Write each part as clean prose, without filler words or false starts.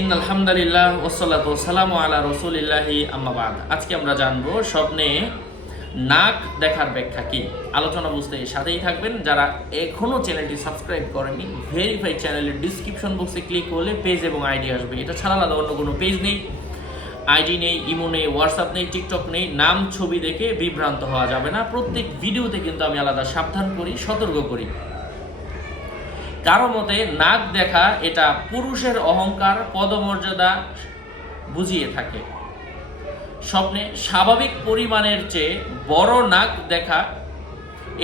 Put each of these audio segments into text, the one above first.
ইন্নাল হামদুলিল্লাহ ওয়াসসালাতু ওয়াসসালামু আলা রাসূলিল্লাহি আম্মা বাদ। আজকে আমরা জানবো স্বপ্নে নাক দেখার ব্যাখ্যা কি। আলোচনা বুঝতে সাথেই থাকবেন। যারা এখনো চ্যানেলটি সাবস্ক্রাইব করেনি, ভেরিফাই চ্যানেলের ডিসক্রিপশন বক্সে ক্লিক করলে পেজ এবং আইডি আসবে। এটা ছাড়া আলাদা অন্য কোনো পেজ নেই, আইডি নেই, ইমো নেই, হোয়াটসঅ্যাপ নেই, টিকটক নেই। নাম ছবি দেখে বিভ্রান্ত হওয়া যাবে না। প্রত্যেক ভিডিওতে কিন্তু আমি আলাদা সাবধান করি, সতর্ক করি। কারো মতে নাক দেখা এটা পুরুষের অহংকার, পদমর্যাদা বুঝিয়ে থাকে। স্বপ্নে স্বাভাবিক পরিমাণের চেয়ে বড় নাক দেখা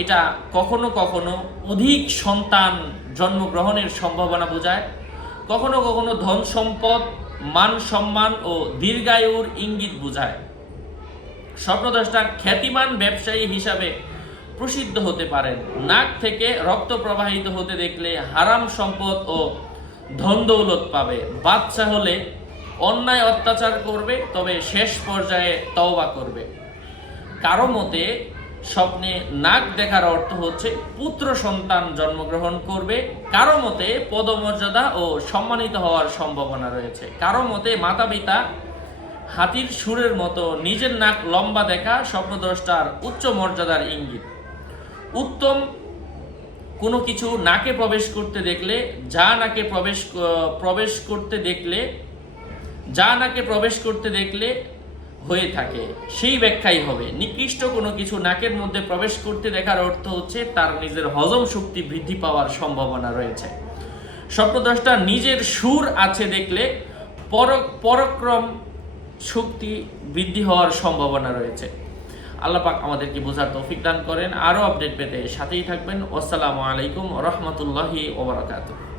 এটা কখনো কখনো অধিক সন্তান জন্মগ্রহণের সম্ভাবনা বোঝায়, কখনো কখনো ধন সম্পদ, মান সম্মান ও দীর্ঘায়ুর ইঙ্গিত বোঝায়। স্বপ্নদ্রষ্টা খ্যাতিমান ব্যবসায়ী হিসাবে প্রসিদ্ধ হতে পারেন। নাক থেকে রক্ত প্রবাহিত হতে দেখলে হারাম সম্পদ ও ধন দৌলত পাবে। বাচ্চা হলে অন্যায় অত্যাচার করবে, তবে শেষ পর্যায়ে তওবা করবে। কারো মতে স্বপ্নে নাক দেখার অর্থ হচ্ছে পুত্র সন্তান জন্মগ্রহণ করবে। কারো মতে পদমর্যাদা ও সম্মানিত হওয়ার সম্ভাবনা রয়েছে। কারো মতে মাতা পিতা হাতির সুরের মতো নিজের নাক লম্বা দেখা স্বপ্নদ্রষ্টার উচ্চ মর্যাদার ইঙ্গিত। উত্তম কোনো কিছু নাকে প্রবেশ করতে দেখলে যা নাকে প্রবেশ করতে দেখলে হয়ে থাকে সেই ব্যাখ্যাই হবে। নিকৃষ্ট কোনো কিছু নাকের মধ্যে প্রবেশ করতে দেখার অর্থ হচ্ছে তার নিজের হজম শক্তি বৃদ্ধি পাওয়ার সম্ভাবনা রয়েছে। স্বপ্নদ্রষ্টা নিজের সুর আছে দেখলে পরাক্রম শক্তি বৃদ্ধি হওয়ার সম্ভাবনা রয়েছে। আল্লাহ পাক আমাদেরকে বোঝার তৌফিক দান করেন। আরও আপডেট পেতে সাথেই থাকবেন। আসসালামু আলাইকুম ওয়া রাহমাতুল্লাহি ওয়া বারাকাতুহু।